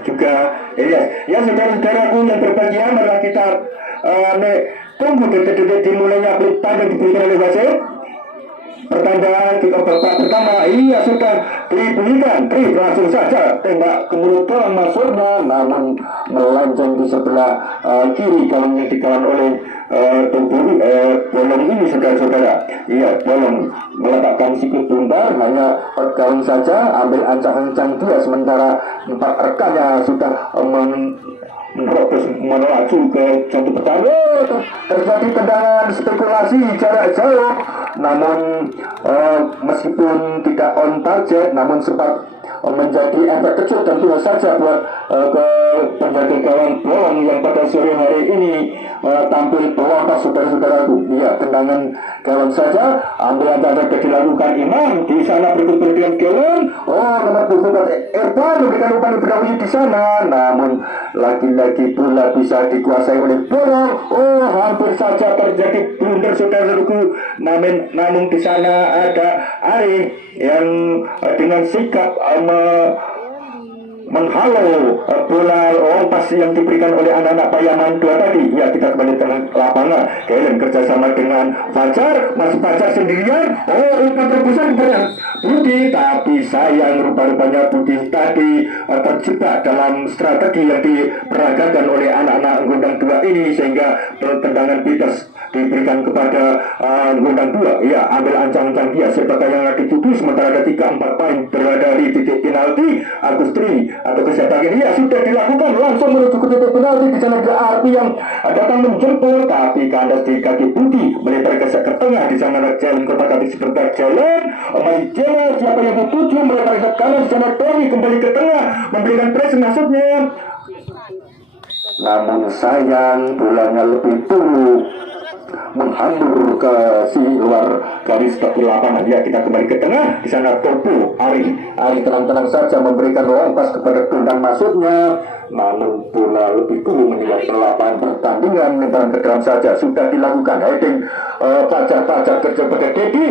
juga ya saudara-saudaraku yang berbahagia, malah kita tunggu detik-detik dimulainya pertandingan diberikan oleh wasit. Pertandingan kita babak pertama sudah dibunyikan, langsung saja tembak ke mulut gawang maksudnya, namun melenceng di sebelah kiri gawang yang dikawan oleh bolong ini saudara-saudara. Bolong meletakkan sikut bundar, hanya gawang saja ambil ancang-ancang dia, sementara empat rekannya sudah menerobos melaju ke jantung pertahanan. Terjadi tendangan spekulasi jarak jauh, namun meskipun tidak on target, namun sempat menjadi efek kecil tentu saja buat ke penjaga gawang bolong yang pada sore hari ini tampil pelontos saudara-saudaraku. Tendangan gawang saja, ambil antara dilakukan Imam di sana, berikut dengan gawang. Nomor punggung Irfan memberikan umpan berdawai di sana, namun lagi-lagi bola bisa dikuasai oleh bolong. Hampir saja terjadi blunder saudara-saudaraku, namun di sana ada Ari yang dengan sikap menghalau bola pas yang diberikan oleh anak-anak Payaman 2 tadi. Kita kembali ke lapangan. Kalian kerjasama dengan Fajar, masih Fajar sendirian. Umpan tebusan kepada Budi, tapi sayang rupa-rupanya Budi tadi terjebak dalam strategi yang diperagakan oleh anak-anak Gondang 2 ini, sehingga tendangan bebas diberikan kepada Gondang 2. Ambil ancang-ancang dia sebagai yang dituduh, sementara ada 3-4 poin berada di titik penalti. Agustri atau kesehatan sudah dilakukan, langsung menuju ke titik penalti. Di sana ada Arti yang datang menjemput, tapi kandas di kaki Budi, melebar ke tengah. Di sana ada jalan kepada sebentar jalan, masih jalan, siapa yang dituju, melebar ke kanan. Di sana Tommy kembali ke tengah, memberikan pressing maksudnya, namun sayang bolanya lebih dulu menghambur ke luar garis kaki lapangan. Kita kembali ke tengah. Di sana Topo Ari tenang-tenang saja memberikan lompas kepada Gondang maksudnya, namun bola lebih dulu meninggal lapangan pertandingan. Lemparan ke dalam saja sudah dilakukan. Heading Fajar kerja pada Dedi.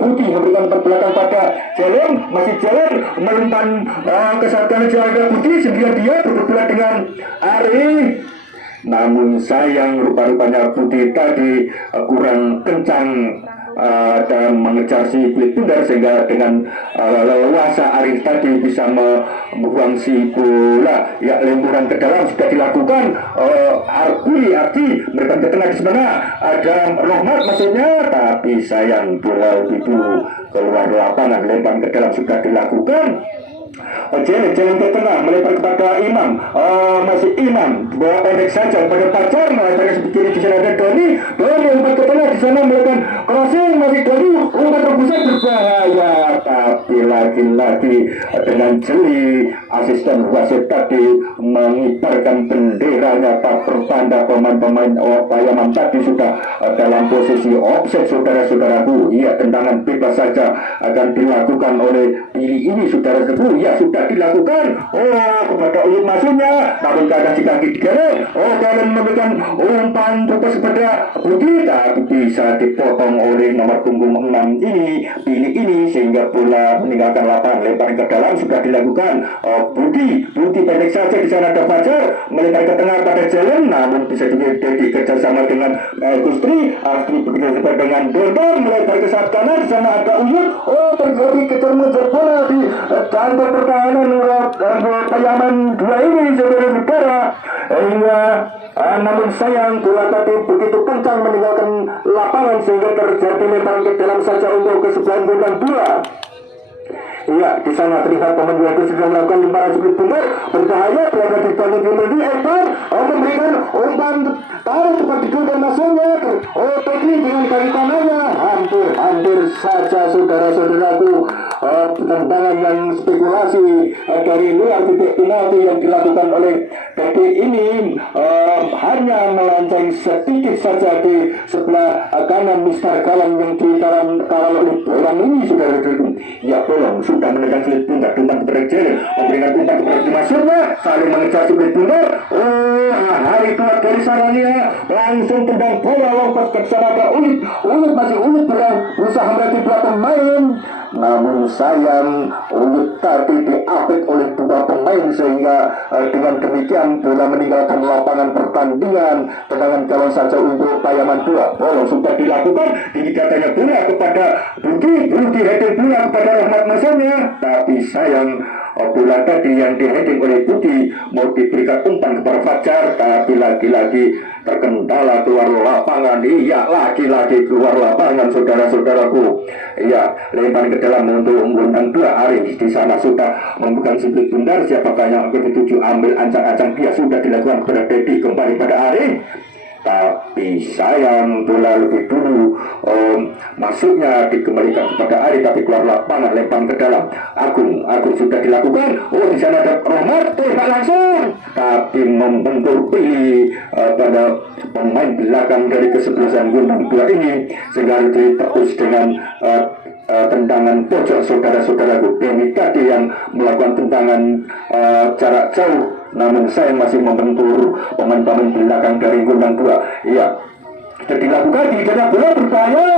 Budi memberikan ke belakang pada Jalan, masih Jalan melumpan ke saat kanan jalan Budi, sendirian dia berbola dengan Ari. Namun sayang rupa-rupanya Budi tadi kurang kencang dan mengejar si kulit bundar, sehingga dengan leluasa Arif tadi bisa membuang si bola. Lemburan ke dalam sudah dilakukan. Arti memberikan ke tengah, di sana ada Rohmat maksudnya, tapi sayang bola itu keluar lapangan. Lempar ke dalam sudah dilakukan. Jalan ke tengah, melebar kepada Imam. Masih Imam, bola pendek saja pada Fajar, melebar ke kiri. Di sana ada Doni umpat ke tengah, di sana melakukan crossing, masih Doni umpat tebusan berbahaya, tapi lagi-lagi dengan jeli asisten wasit tadi mengibarkan benderanya, pertanda pemain-pemain Payaman tadi sudah dalam posisi offset saudara-saudaraku. Tendangan bebas saja akan dilakukan oleh ini saudara-saudaraku. Sudah dilakukan kepada Uyut maksudnya, namun keadaan si kaki digeret. Kalian memberikan umpan putus kepada Budi, tapi bisa dipotong oleh nomor punggung 6 ini, pilih ini, sehingga bola meninggalkan lapangan. Lempar ke dalam sudah dilakukan. Budi pendek saja, di sana ada Fajar melebar ke tengah pada Jalan, namun bisa juga kerjasama dengan Gustri bekerja dengan Dodon, melebar ke saat kanan. Di sana ada Uyut. Terjadi kejar-mengejar bola di kantor pertahanan Payaman 2 ini saudara-saudara. Namun sayang bola tadi begitu kencang meninggalkan lapangan, sehingga terjadi lemparan ke dalam saja untuk kesebelahan Gondang 2. Di sana terlihat pemain itu sudah melakukan lemparan sedikit bundar berbahaya. Berada di bawah di Evan memberikan umpan tarik cepat di Gondang masuknya. Tadi dengan kaki kanannya hampir saja saudara-saudaraku. Tendangan yang spekulasi dari luar titik penalti yang dilakukan oleh Tadi ini hanya melenceng sedikit saja di sebelah kanan Mister Galang yang dikawal oleh orang ini saudara-saudaraku. Bolong sudah menekan sulit bundar, umpan kepada Jelen, memberikan umpan kepada Dimasirnya, saling mengejar sulit bundar. Hari keluar dari sananya, langsung tendang bola lompat ke sana ke Ulit masih Ulit namun sayang Uyut tadi diapit oleh dua pemain sehingga dengan demikian bola meninggalkan lapangan pertandingan. Tendangan gawang saja untuk Payaman 2. Bola sudah dilakukan, katanya bola kepada Budi heading bola kepada Rahmat Masanya, tapi sayang bola tadi yang di-heading oleh Budi mau diberikan umpan kepada Fajar, tapi lagi-lagi terkendala keluar lapangan. Iya, lagi-lagi keluar lapangan, saudara-saudaraku. Iya, lempar ke dalam untuk menggunakan 2. Arif di sana sudah membuka sipit bundar. Siapakah yang akan dituju ambil ancang-ancang, dia sudah dilakukan kepada Dedi, kembali pada Arif. Tapi sayang bola lebih dulu masuknya dikembalikan kepada Ari, tapi keluar lapangan, lempar ke dalam. Agung sudah dilakukan. Di sana ada Rahmat, tembak langsung, tapi membentur pilih pada pemain belakang dari kesebelasan Gondang 2 ini, sehingga ditepus dengan tendangan pojok. Saudara-saudaraku, Demi tadi yang melakukan tendangan jarak jauh, namun saya masih membentur pemain-pemain belakang dari Gondang 2. Iya, sudah dilakukan, tidak bola berbahaya.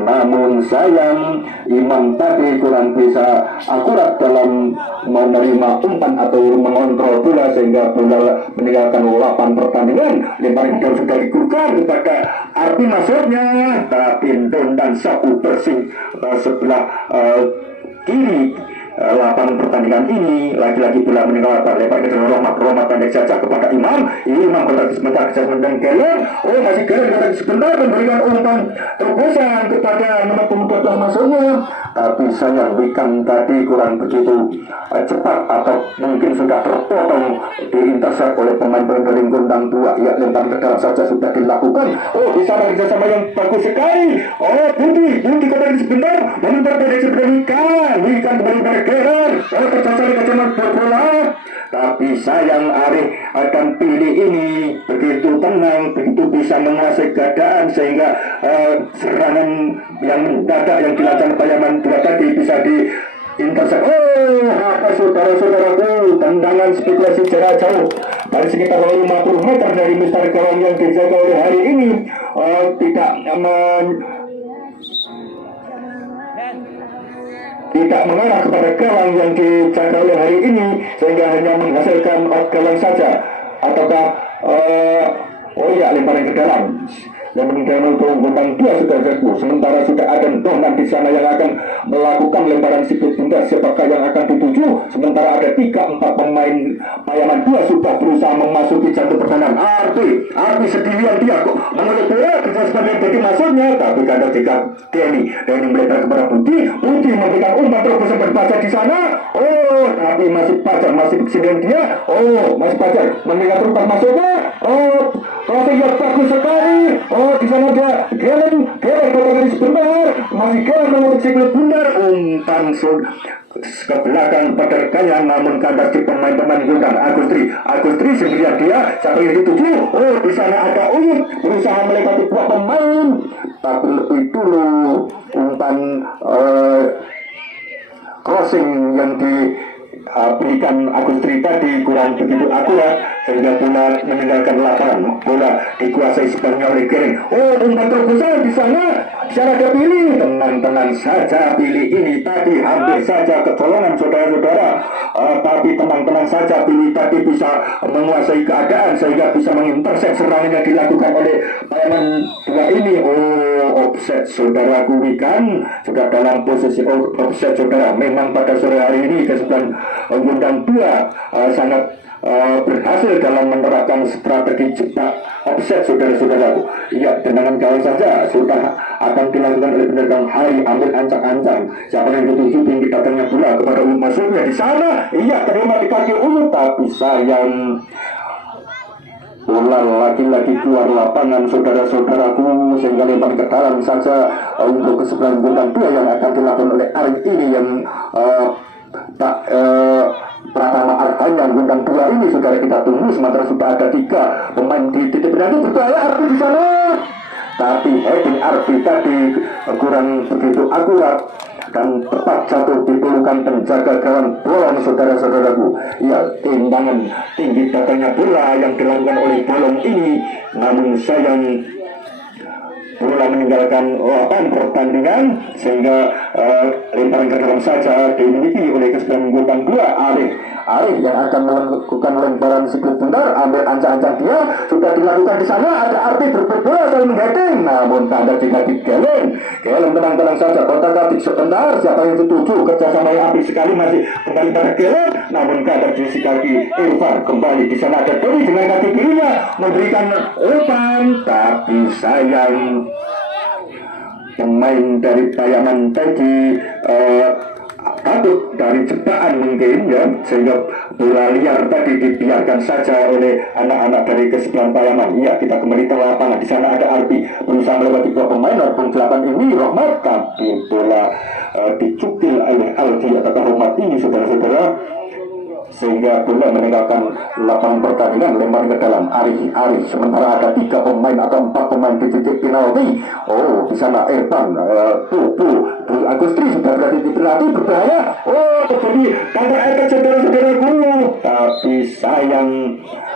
Namun sayang Imam tadi kurang bisa akurat dalam menerima umpan atau mengontrol bola, sehingga bola meninggalkan lapangan pertandingan. Lemparan yang sudah digunakan kepada Arti masuknya, tapi Don dan Sapu bersih sebelah kiri lapangan pertandingan ini. Lagi-lagi bola meninggalkan lebar ke dalam Rahmat pendek saja kepada Imam kontak sebentar dan Gelen. Masih Gelen kontak sebentar memberikan umpan terobosan kepada nomor 12 masuknya, tapi sayang Wikan tadi kurang begitu cepat, atau mungkin sudah terpotong diintercept oleh pemain-pemain dari Gondang 2. Ya, lempar ke dalam saja sudah dilakukan. Di sana kerjasama yang bagus sekali. Budi kontak sebentar meminta pendek sebentar Wikan kembali pada Geren, tercocok kacamata bola, tapi sayang Arif akan pilih ini begitu tenang, begitu bisa menguasai keadaan, sehingga serangan yang mendadak yang dilakukan Payaman 2 tadi bisa di intercept. Apa saudara-saudaraku, tendangan spekulasi jarak jauh dari sekitar 50 meter dari Mister Gawang yang dijaga oleh hari ini tidak mengarah kepada gawang yang dijaga oleh hari ini, sehingga hanya menghasilkan out gawang saja. Ataukah lemparan ke dalam. Yang meninggalkan untuk Gondang 2 sudah jatuh. Sementara sudah ada Donan di sana yang akan melakukan lemparan sipit bunda. Siapakah yang akan dituju? Sementara ada 3-4 pemain Payaman 2 sudah berusaha memasuki jantung pertahanan. Arti sendirian dia kok menurut bola kerja sebagai Dedi masuknya, tapi kadang jika Denny melebar kepada Budi memberikan umpan terobosan berbaca di sana. Tapi masih Pajar, masih sendirian dia. Masih Pajar meninggalkan umpan masuknya. Prosesnya bagus sekali. Di sana dia Gelen kembali sebentar, masih Gelen menurut siklet bundar, umpan ke belakang penerkanya, namun kandas di pemain-pemain Gondang. Agustri sendirian dia, siapa yang dituju? Di sana ada Uyut berusaha melewati 2 pemain, tapi lebih dulu umpan crossing yang diberikan Agustri tadi kurang begitu akurat, sehingga bola meninggalkan lapangan. Bola dikuasai sepenuhnya oleh Gering. Umpan terobosan di sana ada Pilih. Tenang saja, Pilih ini tadi hampir saja kecolongan, saudara-saudara. Tapi tenang saja, Pilih tadi bisa menguasai keadaan sehingga bisa mengintercept serangan yang dilakukan oleh Payaman 2 ini. Offset, saudaraku. Wikan sudah dalam posisi offset, saudara. Memang pada sore hari ini kesempatan Gondang 2 sangat berhasil dalam menerapkan strategi jebak offset, saudara-saudaraku. Iya, tendangan gawang saja sudah akan dilakukan oleh penerbangan Hari, ambil ancang-ancang. Siapa yang dituju tinggi datangnya bola kepada Uyut masuknya di sana. Iya, terima di kaki Uyut, tapi sayang bola lagi-lagi keluar lapangan, saudara-saudaraku, sehingga lempar ke dalam saja untuk kesempatan Gondang 2 yang akan dilakukan oleh Arif ini yang Pratama Artanya. Gondang 2 ini saudara kita tunggu, sementara sudah ada 3 pemain di titik penalti. Berbahaya Arfi di sana, tapi heading Arfi tadi kurang begitu akurat dan tepat jatuh di pelukan penjaga gawang Bolong, saudara-saudaraku. Ya, timbangan tinggi datangnya bola yang dilakukan oleh Bolong ini, namun sayang bola telah meninggalkan lapangan pertandingan sehingga lemparan ke dalam saja dimiliki oleh kesebelah gudang 2 Arif yang akan melakukan lemparan sikut bentar, ambil ancang-ancang dia sudah dilakukan di sana. Ada Arti berbola saling mengheading, namun tanda dikaki Gelen tenang-tenang saja, kotak-katik sebentar. Siapa yang setuju kerjasama yang apik sekali masih kembali pada Gelen, namun tanda dikaki Irfan kembali di sana. Ada Doni dengan kaki kirinya memberikan umpan, tapi sayang pemain dari Payaman tadi takut dari jebakan mungkin ya, sehingga bola liar tadi dibiarkan saja oleh anak-anak dari kesebelahan Payaman. Ya, kita kembali ke lapangan. Di sana ada Arbi berusaha melewati 2 pemain walaupun 8 ini Rahmat, tapi bola dicukil oleh Aldi atau Rahmat ini saudara-saudara, sehingga bola meninggalkan lapangan pertandingan, lempar ke dalam Arif. Sementara ada 3 pemain atau 4 pemain di titik penalti. Oh, di sana Irfan, Agustri sudah berada di penalti, berbahaya. Oh, terjadi counter attack saudara-saudaraku. Tapi sayang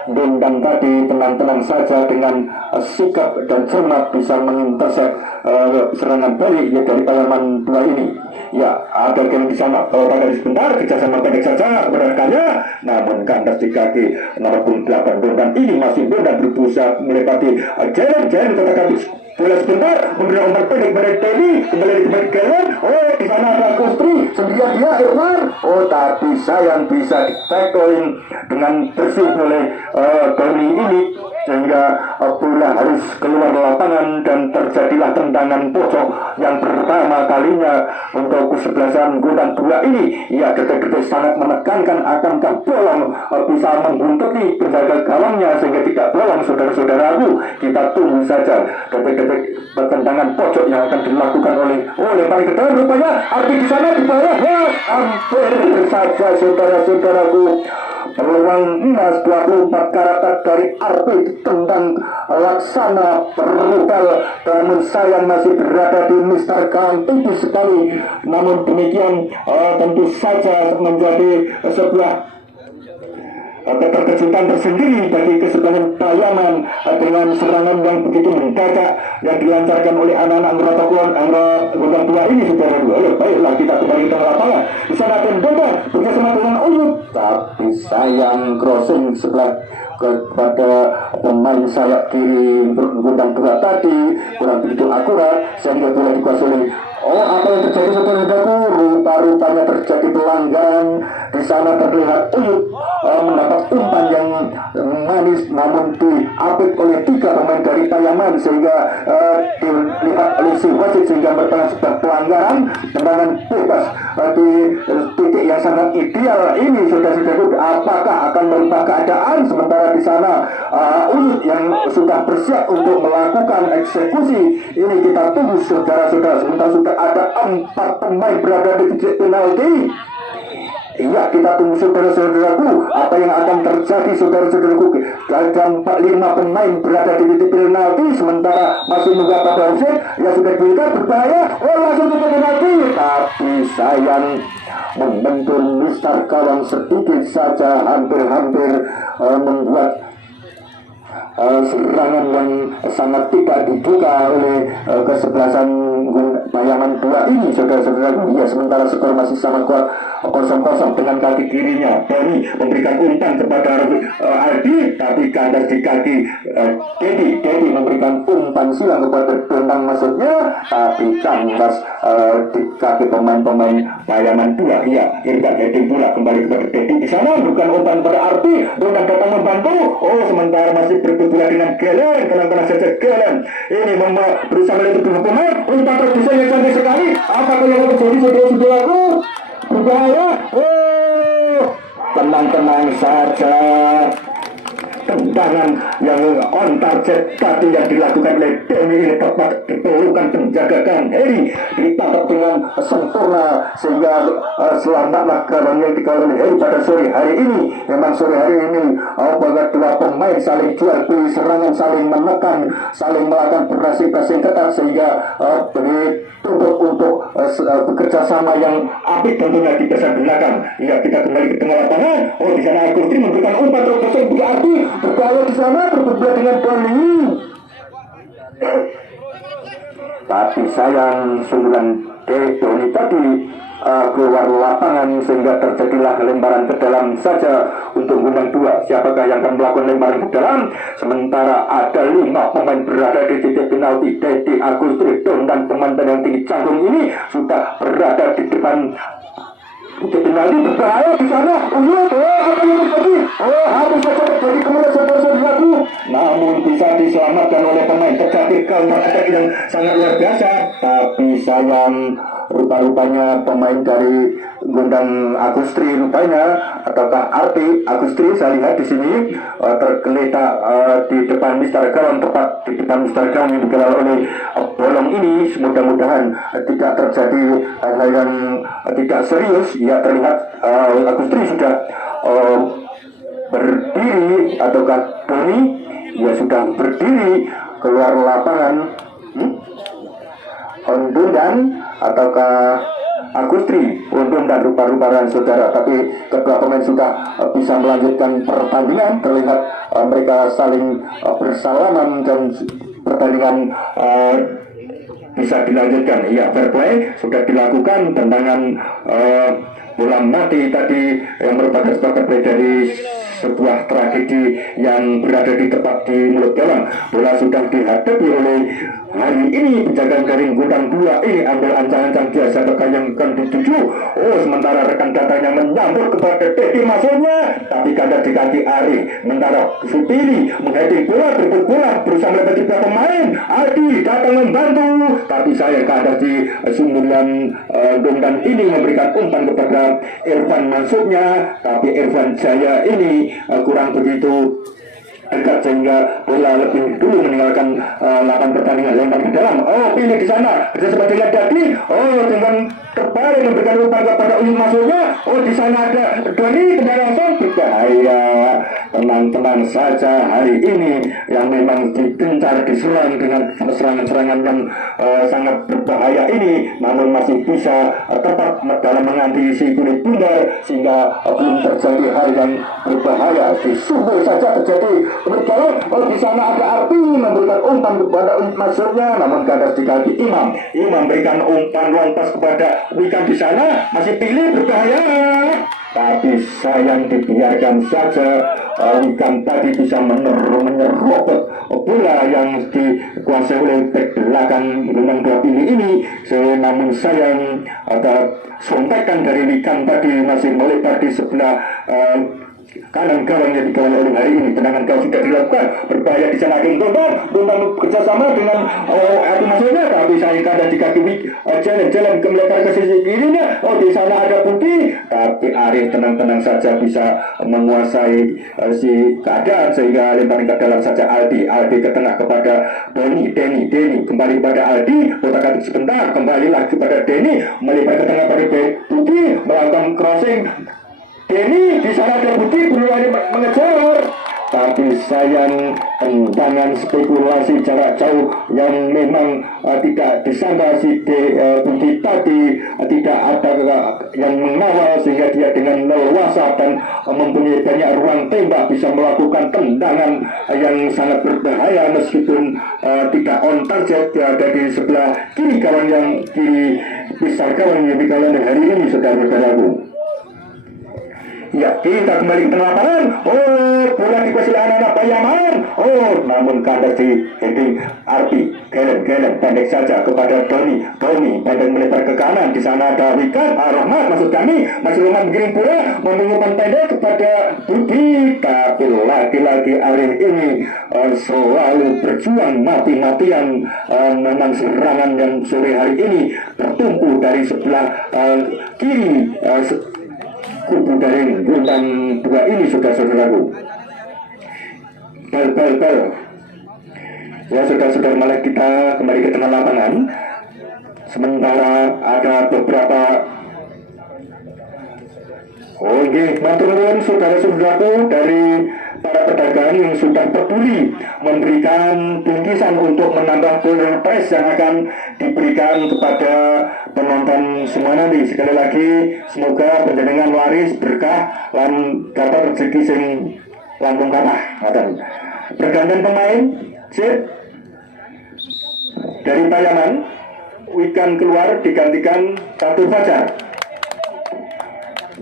Bondang tadi tenang-tenang saja dengan sikap dan cermat bisa mengintersek serangan balik ya dari Payaman 2 ini. Ya, ada game di sana. Kalau pada sebentar, kerjasama pendek saja gerakannya. Namun kandas di kaki nomor 8 Bondang ini masih Bondang berusaha melewati jalan kata-kata bola sebentar, memberi umpan pendek pada Teddy, kembali di tempat Gelen. Oh, di sana ada Agustri, sendirian dia Irfan. Oh, tapi sayang bisa di-tackling dengan bersih oleh Tony ini, sehingga bola harus keluar lapangan dan terjadilah tendangan pojok yang pertama kalinya untuk kesebelasan Gudang 2 ini. Ya, detik-detik sangat menekankan akankah bola bisa membuntuti penjaga gawangnya sehingga tidak bolong. Saudara-saudaraku, kita tunggu saja detik-detik pertendangan pojok yang akan dilakukan oleh paling ke dalam. Rupanya Arti di sana di bawah. Hampir saja saudara-saudaraku, peluang emas 24 karat dari Arti ditendang laksana perukal, namun sayang masih berada di Mister Kang, tipis sekali. Namun demikian tentu saja menjadi sebuah keterkejutan tersendiri bagi kesebelahan Payaman dengan serangan yang begitu mendadak yang dilancarkan oleh anak-anak Anggota Gudang 2 ini, saudara. Baiklah, kita kembali ke lapangan. Di sana Bondang bersama dengan Uyut, tapi sayang crossing sebelah kepada pemain sayap kiri Gudang 2 tadi kurang begitu akurat sehingga bola dikuasai oleh apa yang terjadi saudara-saudaraku? Rupa-rupanya terjadi pelanggaran. Di sana terlihat Uyut mendapat umpan yang manis, namun diapit oleh 3 pemain dari Payaman sehingga dilihat oleh si wasit sehingga bertambah sebuah pelanggaran tendangan bebas di titik yang sangat ideal ini, saudara-saudaraku. Apakah akan merubah keadaan? Sementara di sana Uyut yang sudah bersiap untuk melakukan eksekusi ini, kita tunggu saudara-saudara. Sementara sudah ada 4 pemain berada di titik penalti. Iya, kita tunggu saudara-saudaraku apa yang akan terjadi saudara-saudaraku. Ada 5 pemain berada di titik penalti, sementara masih menunggu pada offside yang sudah diberikan, berbahaya. Oh, langsung titik penalti, tapi sayang membentur Mister Kawang sedikit saja, hampir-hampir membuat serangan yang sangat tidak diduga oleh kesebelasan Payaman 2 ini, saudara-saudara. Ya, sementara skor masih sama kuat 0-0 dengan kaki kirinya Doni memberikan umpan kepada Aldi, tapi kandas di kaki Dedi memberikan umpan silang kepada Bondang maksudnya, tapi kandas di kaki pemain-pemain Payaman 2. Ya, Irfan heading pula kembali kepada Dedi. Di sana bukan umpan pada Arti, Bondang datang membantu. Oh, sementara masih berbulan dengan Gelen, tenang-tenang saja Gelen ini berusaha melihat dua pemain. Umpan terdesain yang cantik sekali. Apakah yang terjadi saudara-saudaraku? Berbahaya. Oh, tenang-tenang saja. Tendangan yang on target tadi yang dilakukan oleh Demi ini tepat diperlukan penjaga gawang Heri, ditangkap dengan sempurna sehingga selamatlah gawang yang dikawal oleh Heri pada sore hari ini. Memang sore hari ini bahwa 2 pemain saling jual beli serangan, saling menekan, saling melakukan berasing-asing ketat sehingga dituntut untuk bekerja sama yang apik tentunya di pesan belakang. Ya, kita kembali ke tengah lapangan. Oh, di sana Agustri memberikan umpan terbesar juga Arti. Bergaya di sana berbuat dengan Doni. tapi sayang sundulan Doni tadi keluar lapangan sehingga terjadilah lemparan ke dalam saja untuk gundang 2. Siapakah yang akan melakukan lemparan ke dalam? Sementara ada 5 pemain berada di titik penalti. Dedi, Agus, Tridon dan pemain yang tinggi canggung ini sudah berada di depan titik penalti. Berbahaya di sana. Apa yang terjadi? Habis saja terjadi kemudian sesuatu. Namun bisa diselamatkan oleh pemain. Terjadi counter attack yang sangat luar biasa. Tapi sayang, rupa-rupanya pemain dari Gondang Agustri rupanya, ataukah Arti Agustri, saya lihat di sini tergeletak di depan Mister Gawang, tepat di depan Mister Gawang yang digelar oleh bolong ini. Mudah-mudahan tidak terjadi hal-hal yang tidak serius. Ya, terlihat Agustri sudah berdiri, ataukah Doni ya sudah berdiri keluar lapangan. Ondundan ataukah Agustri, Ondundan rupa-rupa saudara. Tapi kedua pemain sudah bisa melanjutkan pertandingan. Terlihat mereka saling bersalaman dan pertandingan bisa dilanjutkan. Ya, fair play sudah dilakukan. Tendangan bola mati tadi yang merupakan sebagai play dari sebuah tragedi yang berada di tepat di mulut gawang. Bola sudah dihadapi oleh hari ini penjaga garing Gondang 2 ini, ambil ancang-ancang biasa yang akan dituju. Sementara rekan datanya menyambut kepada Dedi masuknya, tapi kandar di kaki Ari. Sementara Supili menghadiri bola, berebut bola, berusaha melewati dua pemain. Adi datang membantu, tapi sayang kandar di sundulan Gondang ini memberikan umpan kepada Irfan masuknya, tapi Irfan Jaya ini kurang begitu dekat sehingga bola lebih dulu meninggalkan lapangan pertandingan. Lempar ke dalam, pilih di sana bisa seperti Dadi, dengan terbalik memberikan umpan kepada Uyun masuknya. Di sana ada Doni, tidak langsung berbahaya. Tenang-tenang saja hari ini yang memang digencar diserang dengan serangan-serangan yang sangat berbahaya ini, namun masih bisa tepat dalam mengantisipasi kulit bundar sehingga belum terjadi hal yang berbahaya. Disuruh saja terjadi berjalan. Di sana ada Arti memberikan umpan kepada masuknya, namun gadas di kaki Imam. Imam berikan umpan lontas kepada Wikan di sana, masih pilih berbahaya. Tapi sayang dibiarkan saja. Wikan tadi bisa menyerobot bola yang dikuasai oleh bek belakang Gondang 2 pilih ini. Namun sayang ada sontekan dari Wikan tadi masih melebar di sebelah kanan gawang yang dikawal oleh hari ini. Tendangan gawang sudah dilakukan, berbahaya di sana Gondang kerjasama dengan Adi masuknya, tapi saya ada di kaki jalan ke melempar ke sisi kirinya. Di sana ada Budi, tapi Arif tenang-tenang saja bisa menguasai si keadaan sehingga lemparan ke dalam saja Aldi ke tengah kepada Deni kembali kepada Aldi, otak-atik sebentar, kembali lagi kepada Deni, melempar ke tengah pada Budi, melakukan crossing. Deni di sana ada Budi berlari mengejar, tapi sayang tendangan spekulasi jarak jauh yang memang tidak disangka si Budi tadi tidak ada yang mengawal sehingga dia dengan leluasa dan mempunyai banyak ruang tembak bisa melakukan tendangan yang sangat berbahaya meskipun tidak on target. Dia ada di sebelah kiri kawan yang kiri besar kawan yang dikawal hari ini, saudara-saudaraku. Ya, kita kembali ke lapangan. Bola dikuasai anak-anak Payaman. Namun kandas di heading Arti. Gelen pendek saja kepada Doni pendek melebar ke kanan. Di sana ada Wikan, Rahmat maksud kami. Masih Rahmat giring bola, membangun pendek kepada Budi. Tapi lagi-lagi Arif ini selalu berjuang mati-matian. Memang serangan yang sore hari ini bertumpu dari sebelah kiri kubu dari Gondang 2 ini, saudara-saudaraku. Bel. Ya, saudara-saudara, malah kita kembali ke tengah lapangan. Sementara ada beberapa matur nuwun saudara-saudaraku dari para pedagang yang sudah peduli memberikan bingkisan untuk menambah door prize yang akan diberikan kepada penonton semua nanti. Sekali lagi semoga panjenengan waris berkah lan dapat rezeki sing langkung kathah. Pergantian pemain, sip. dari Payaman, Wikan keluar digantikan Catur Fajar.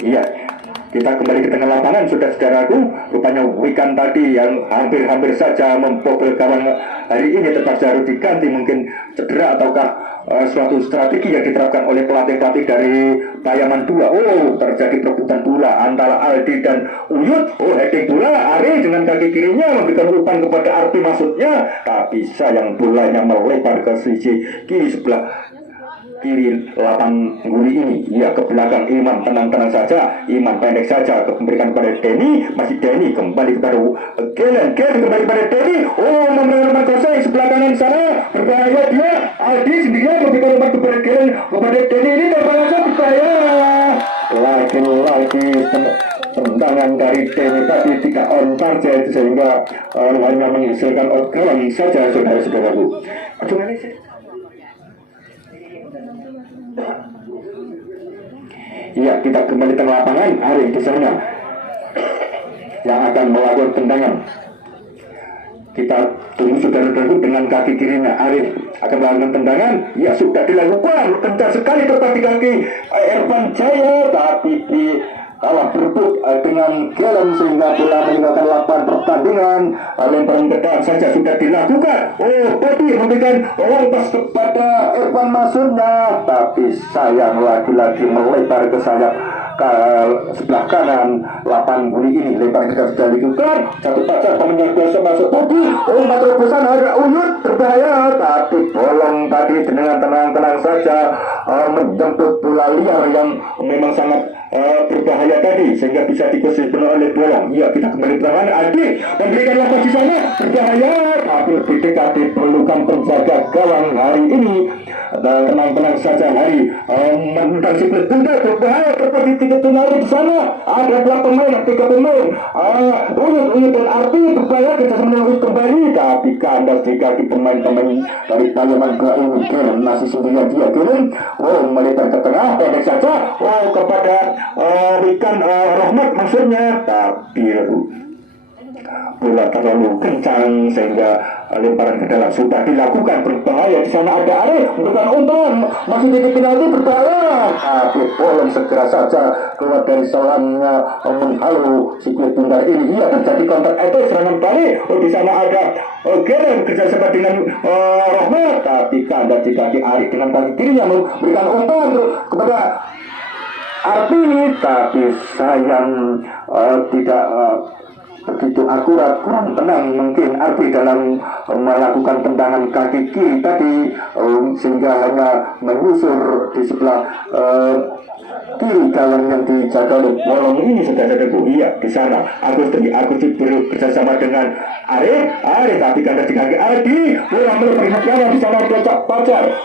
Iya, kita kembali ke tengah lapangan, saudara-saudaraku. Rupanya Wikan tadi yang hampir-hampir saja membobol gawang hari ini terpaksa harus diganti, mungkin cedera ataukah suatu strategi yang diterapkan oleh pelatih-pelatih dari Payaman 2. Oh, terjadi perebutan bola antara Aldi dan Uyut. Oh, heading bola, Ari dengan kaki kirinya memberikan umpan kepada Arti maksudnya, tapi sayang bolanya melebar ke sisi kiri sebelah kiri lapangan guli ini. Ya, ke belakang Iman, tenang-tenang saja. Iman pendek saja, memberikan kepada Denny. Masih Denny, kembali kepada Gelen kembali kepada Denny. Oh, memberikan umpan kosong sebelah kanan sana. Berbahaya dia. Aldi sendirian memberikan umpan kepada Gelen, kepada Denny. Ini berbahaya, berbahaya. Lagi-lagi tendangan dari Denny tadi tidak on target, sehingga hanya menghasilkan outgoing saja, saudara-saudaraku. Bagaimana sih? Ya, kita kembali ke lapangan. Hari di sana yang akan melakukan tendangan. Kita tunggu saudara-saudaraku dengan kaki kirinya. Arif akan melakukan tendangan. Ya, sudah dilakukan. Kencang sekali tepat di kaki Irfan Jaya, tapi kalah berebut dengan Gelen sehingga bola meninggalkan lapangan pertandingan. Lemparan ke depan saja sudah dilakukan. Oh, tadi memberikan pas kepada Irfan maksudnya, tapi sayang lagi-lagi melebar ke sayap ke sebelah kanan lapangan guli ini. Lemparan ke sudah dilakukan. Satu pacar pemain biasa masuk tadi. Oh, terobosan ada Uyut, berbahaya, tapi bolong tadi dengan tenang-tenang saja menjemput bola liar yang memang sangat berbahaya tadi, sehingga bisa dikusir oleh bolong. Ya, kita kembali ke lapangan. Adi memberikan lapas di sana, berbahaya, tapi PDKT perlukan penjaga gawang hari ini. Tenang-tenang saja hari menentang siklet bunda, berbahaya, seperti tiga tunari di sana. Ada dua pemain, tiga pemain. Uyut dan Arti berbahaya, kita menunggu kembali, tapi kandas di kaki pemain-pemain dari Payaman 2 ini. Gelen masih sendirian dia. Gelen, oh, melebar ke tengah, pendek saja. Oh, kepada Wikan Rahmat maksudnya, tapi bola terlalu kencang sehingga lemparan ke dalam sudah dilakukan, berbahaya. Di sana ada Arif memberikan umpan, masih di penalti, berbahaya, tapi bolong segera saja keluar dari selangnya menghalau si kulit bundar ini. Ia terjadi counter attack, serangan balik. Oh, di sana ada Gelen kerjasama dengan Rahmat, tapi kandas di kaki Arif dengan kaki kirinya memberikan umpan kepada Arti, tapi sayang tidak begitu akurat, kurang tenang mungkin Arti dalam melakukan tendangan kaki kiri tadi, sehingga hanya menyusur di sebelah kiri gawang yang dijaga oleh bolong ini, saudara-saudaraku. Iya, di sana Agus bekerjasama dengan Arif, tapi kandas di kaki Ardi. Bola melebar gawang, di sana ada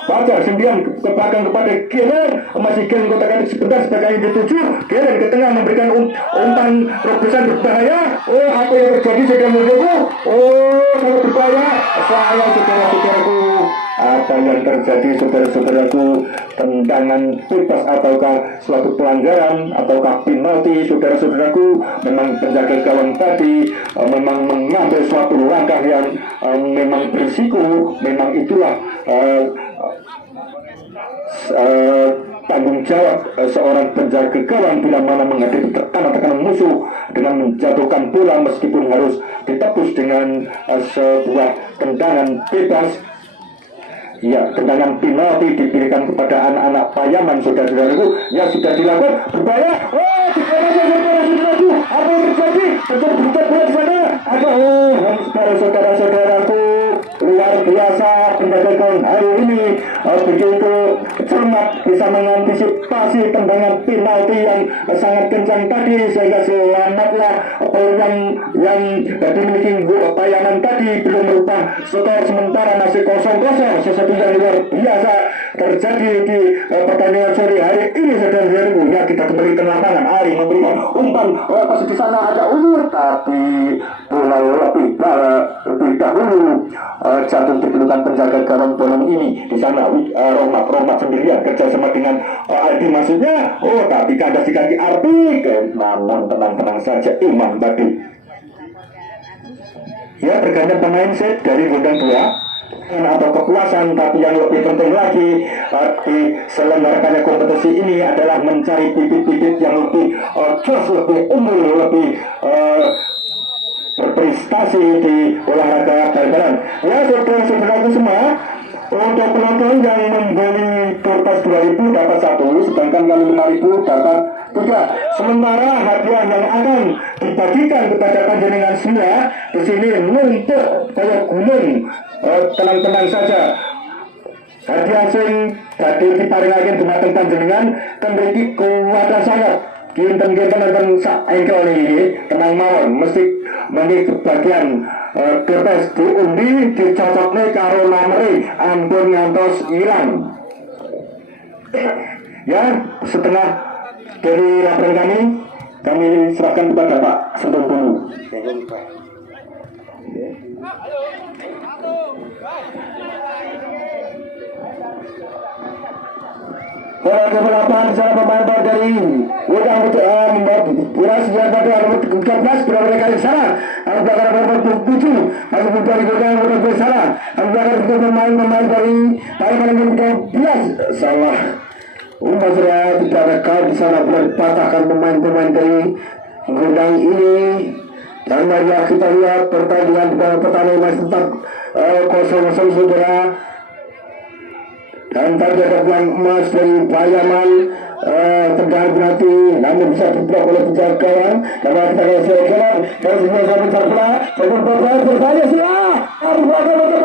Pacar sendirian ke belakang kepada Gelen. Masih Gelen kotak sebentar sebagai yang dituju. Gelen ke tengah memberikan umpan terobosan berbahaya. Oh, apa yang terjadi, saudara-saudaraku? Oh, sangat berbahaya. Saya, saudara-saudaraku, apa yang terjadi, saudara-saudaraku? Tendangan bebas ataukah suatu pelanggaran ataukah penalti, saudara-saudaraku? Memang penjaga gawang tadi memang mengambil suatu langkah yang memang berisiko. Memang itulah tanggung jawab seorang penjaga gawang bila mana menghadapi tekanan musuh dengan menjatuhkan bola meskipun harus ditepus dengan sebuah tendangan bebas. Ya, tendangan penalti diberikan kepada anak-anak Payaman, saudara-saudaraku. Ya, sudah dilakukan, berbahaya. Oh, saudara-saudaraku, apa yang terjadi? Terjadi bola di sana. Aduh, saudara-saudaraku, luar biasa penjaga gawang hari ini begitu cermat, bisa mengantisipasi tendangan penalti yang sangat kencang tadi, sehingga selamatlah peluang yang dimiliki Payaman tadi. Belum merubah skor sementara, masih 0-0. Sesuatu yang luar biasa terjadi di pertandingan sore hari ini, saudara-saudaraku. Ya, kita kembali ke lapangan. Ari memberikan umpan, pas di sana ada Uyut, tapi bola lebih dahulu jatuh di pelukan penjaga gawang bolong ini. Di sana Romat sendirian kerjasama dengan Aldi maksudnya. Oh, tapi kandas di kaki Arti. Namun tenang-tenang saja Iman tadi. Ya, pergantian pemain set dari Gondang 2. atau kekuasaan, tapi yang lebih penting lagi diselenggarakannya kompetisi ini adalah mencari bibit-bibit yang lebih jos, lebih unggul, lebih berprestasi di olahraga bal-balan. Ya, saudara-saudaraku semua, untuk penonton yang membeli kertas 2.000 dapat 1, sedangkan kami 5.000 dapat 3. Sementara hadiah yang akan dibagikan kepada panjenengan semua di sini numpuk kayak gunung. Tenang-tenang saja. Hadiah sing badhe diparingaken dumateng panjenengan ten mriki kuwat sangat. Kinten-kinten enten sak engkel niki, tenang mawon, mesti mangke kebagian kertas diundi dicocokne karo nomere ampun ngantos ilang. Ya, setengah dari laporan kami serahkan kepada Pak Sentul dulu. Bola ke-8 salah pemain dari Udang Pura Sejarah pada nomor 13 berada kali sana. Anak belakang nomor 7 masuk dari Udang Pura sana. Anak belakang juga pemain dari Palembang nomor 12 salah. Sudah tidak rekal di sana berpatahkan pemain-pemain dari Udang ini. Dan mari kita lihat pertandingan pertama masih tetap 0-0 saudara. Dan tadi ada peluang emas dari Payaman terdapat berarti namun bisa terblok oleh penjagaan karena kita akan silakan dan semua sampai terbelah sebelum bertanya siapa harus berada pada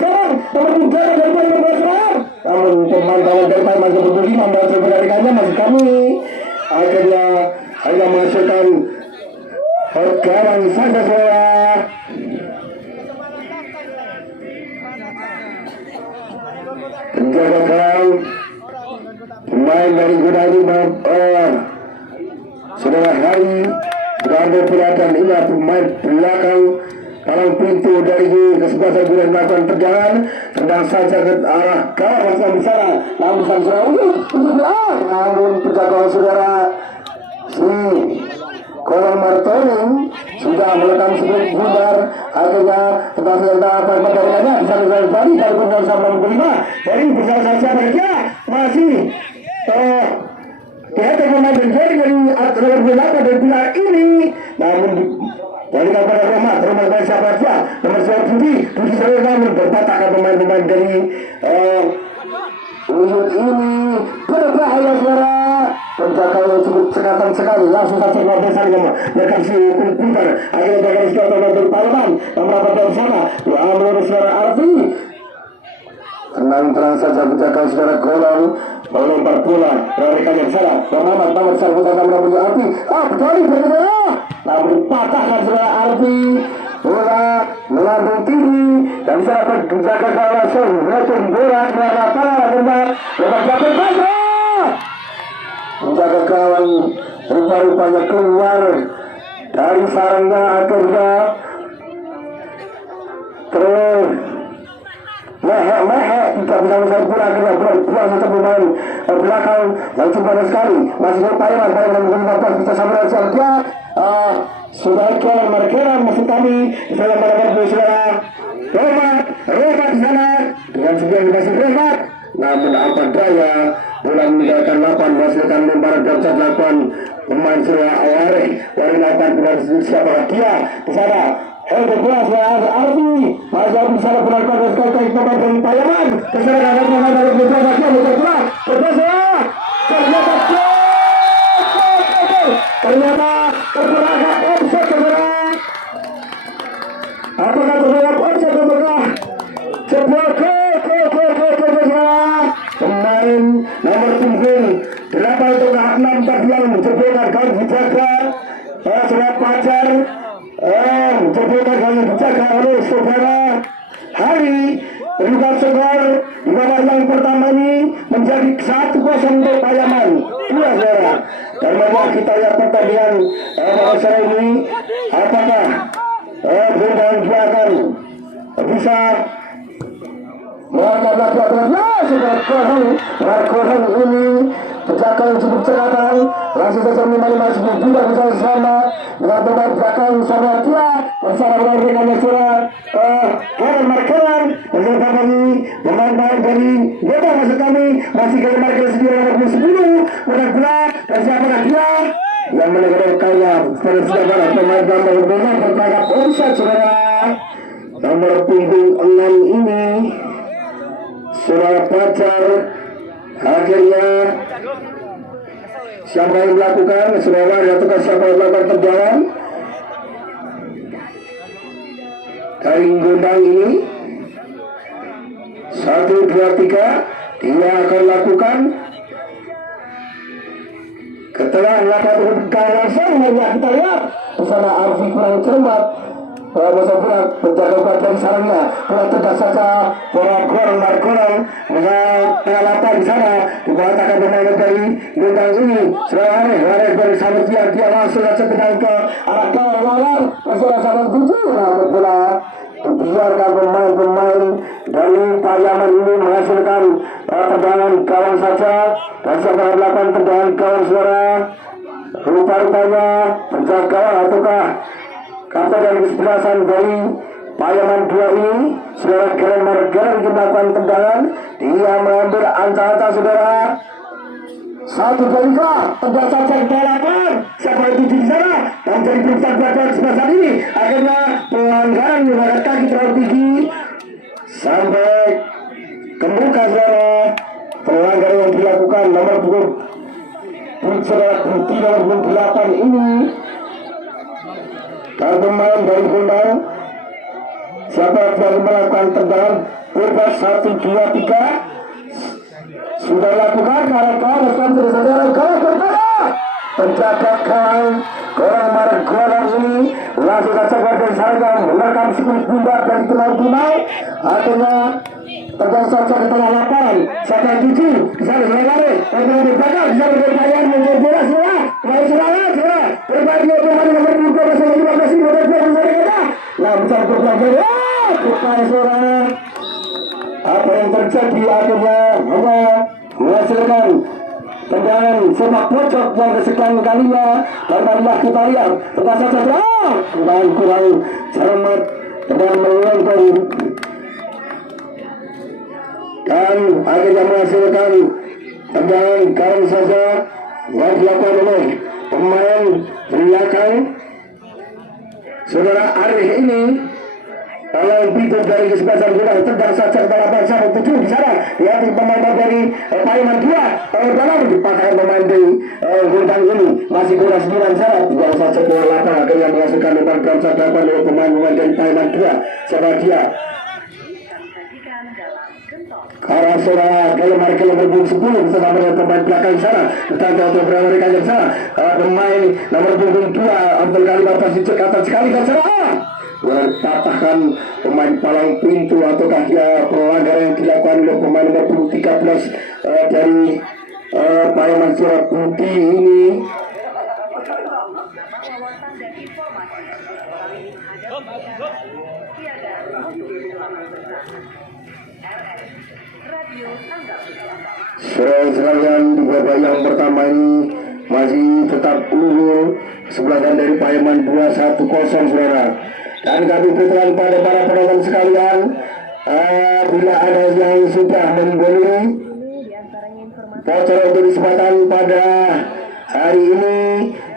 kanan nomor 3 dari Payaman namun pemantauan dari Payaman masih berdiri membawa sebenarnya masih kami akhirnya hanya menghasilkan kawan saja saya. Penjaga gawang pemain dari Gunadi saudara Hari berada dan ini pemain belakang palang pintu dari kesebelasan Gunadi melakukan perjalanan sedang saja ke arah gawang di sana namun namun penjaga saudara si Kolong Martoning sudah melekan sebelum bubar akhirnya tetapi entah apa perjalanannya bisa kembali dari benar sampai 65 dari bersama saja mereka masih pihak pemain dari aturan belakang dan pihak ini namun dari kabar rumah dari siapa saja nomor 10 Budi saya namun berpatahkan pemain-pemain dari Uyut ini berbahaya suara penjaga yang cukup cekatan sekali langsung saja ngobrol saling mereka si kumpulan akhirnya dari suara nomor Palembang merapat dari sana menurut saudara Arfi tenang saja penjaga saudara Golong melempar bola mereka yang salah Muhammad salah penjaga menurut Arfi kembali berbeda namun patahkan saudara Arfi bola melambung tinggi dan sahabat penjaga kawasan racun bola ke lapangan benar lepas jatuh pasra penjaga kawan rupa-rupanya keluar dari sarangnya akhirnya terus mehek tidak bisa besar bola akhirnya buang satu pemain belakang yang cukup sekali masih Payaman menggunakan bisa sampai saja sebagian mereka maksud kami saya melakukan saudara Romat di sana dengan sebuah masih Romat namun apa daya bola meninggalkan lapan menghasilkan lemparan dan lakukan pemain surya Aware lakukan dengan siapa dia di sana bola suara Arfi masih Arfi sana benar-benar sekali pemain dari Payaman kesana dari beberapa ternyata terperangkap offset saudara. Apakah terhadap offset saudara? Sebuah pemain nomor 8 untuk 6 jebolkan kali dijaga surat Pacar jebolkan kali dijaga oleh saudara Hari bukan skor di babak yang pertama ini menjadi 1-0 untuk Payaman 2 saudara. Dan mari kita lihat pertandingan pada ini apakah Bintang Belakang bisa melakukan lagi aturan sudah kosong ini belakang cukup cekatan, langsung saja menemani masuk juga bisa sama dengan pemain belakang sama dia bersama dengan rekannya surat Karen Markelan beserta dari pemain dari Gota masuk kami masih Karen Markelan sendiri nomor 10 benar-benar dan siapakah dia yang menekan kaya pada sejarah pemain gambar benar tertangkap offside saudara nomor punggung 6 ini saudara Pacar akhirnya siapa yang melakukan saudara atau siapa yang melakukan tendangan dari gondang ini 1, 2, 3 dia akan lakukan ketelah lakukan langsung kita lihat bersama Arfi kurang cermat masa kurang menjaga badan sarangnya kurang tegas saja korang dengan pengalaman di sana dibatakan pemain dari gondang ini Serang bersama dia langsung saja ke arah kawan lawan langsung sama 7 namun bola biarkan pemain-pemain dari Pariaman ini menghasilkan tendangan gawang saja dan siapa melakukan tendangan gawang saudara rupa-rupanya penjaga ataukah kata dari kesebelasan dari Pariaman 2 ini saudara Karen Markelan melakukan tendangan dia mengambil angka-angka saudara 1, 2, 3 tendang saja ke lapangan siapa yang tuju di sana dan jadi perusahaan belakang sebelah saat ini akhirnya pelanggaran mengangkat kaki terlalu tinggi sampai kemuka saudara pelanggaran yang dilakukan nomor punggung saudara putih nomor 8 ini kalau pemain dari gondang siapa yang melakukan tendangan bebas 1, 2, 3 sudah lakukan kawan-kawan saudara kalau berbeda penjaga kawan orang Markelan ini langsung saja dari sarang menerkam sikap bunda dan tunai akhirnya tegang saja ke tengah lapangan siapa yang tuju di sana selangare orang berbakar di sana berbayar menjadi bola semua baik serangan semua berbagi pemain nomor 12 ini nah bisa berbagi supaya saudara apa yang terjadi akhirnya menghasilkan tendangan sepak pojok yang kesekian kalinya dan marilah kita lihat tegas saja kurang cermat dan melempar dan akhirnya menghasilkan tendangan garam saja yang dilakukan oleh pemain belakang saudara Arif ini. Kalau pintu dari kesebelasan bola tendang saja ke dalam bangsa 7 di sana lihat pemain dari Pariaman 2 dalam dipakai pemain dari gondang ini masih kurang 9 sana tidak saja bola lapangan akhirnya menghasilkan lebar bangsa dapat oleh pemain dari Pariaman 2 siapa dia karena saudara kalau mereka nomor 10 bersama dengan pemain belakang sana kita tahu berapa mereka yang sana pemain nomor 22 ambil kali batas atas sekali kan sana patahkan pemain palang pintu ataukah dia pelanggaran yang dilakukan oleh pemain nomor 13 dari Pariaman Surat Putih ini. Sekalian di babak yang pertama ini masih tetap unggul sebelahan dari Pariaman 2-1 saudara. Dan kami berterima pada para penonton sekalian bila ada yang sudah membeli voucher untuk kesempatan pada hari ini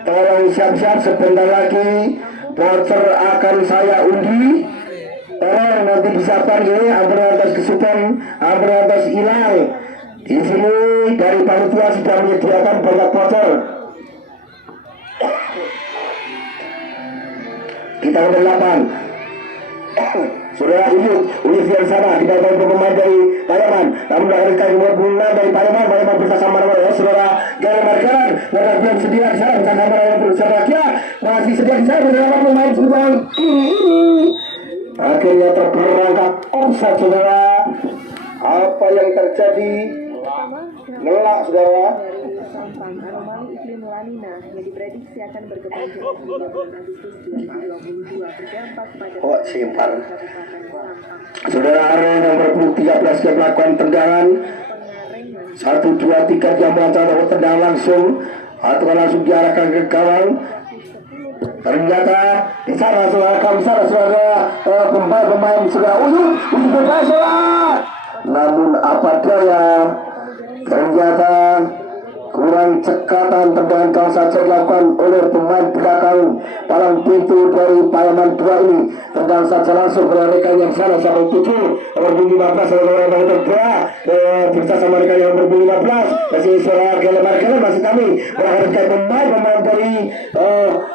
tolong siap-siap sebentar lagi voucher akan saya undi tolong nanti disiapkan ini ambil atas kesupan ambil atas hilang di sini dari panitia sudah menyediakan banyak voucher. Kita ke 8 saudara Uyut yang sama kita tahu pemain dari Pariaman namun dari kaki nomor 6 dari Pariaman bersama ya saudara Karen Markelan mereka belum sedia di sana bersama yang berusaha dia masih sedia di sana bersama pemain Subang akhirnya terperangkap offside saudara apa yang terjadi ngelak saudara. Anomali iklim La Nina yang diprediksi akan berkembang hingga bulan Agustus 2022 berdampak pada simpar. Saudara Are nomor 13 yang melakukan tendangan 1, 2, 3 jam langsung tendang langsung atau langsung diarahkan ke gawang. Ternyata di sana suara pemain sudah berhasil. Namun apa daya, ternyata kurang cekatan tendangan kau saja dilakukan oleh pemain belakang palang pintu dari Payaman 2 ini. Tendang saja langsung mereka yang salah sampai 7 berbunyi 15 orang nomor 2 bersama mereka yang berbunyi 15 masih suara gelebar masih kami mengharapkan pemain dari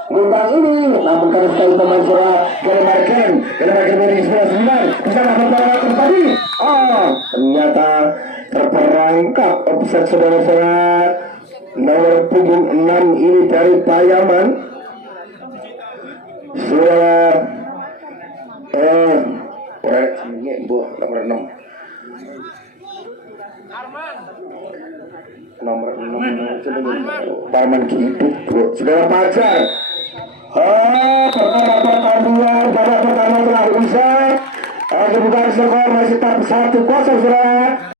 Gundang ini, namun karena sekali pemain suara gelebar dari 19 bersama pemain tadi ternyata terperangkap offside saudara-saudara. Nomor punggung 6 ini dari Payaman suara nomor 6 Payaman gitu saudara Pacar. Pertandingan babak pertama telah usai. Bukan skor masih tetap 1-0 saudara.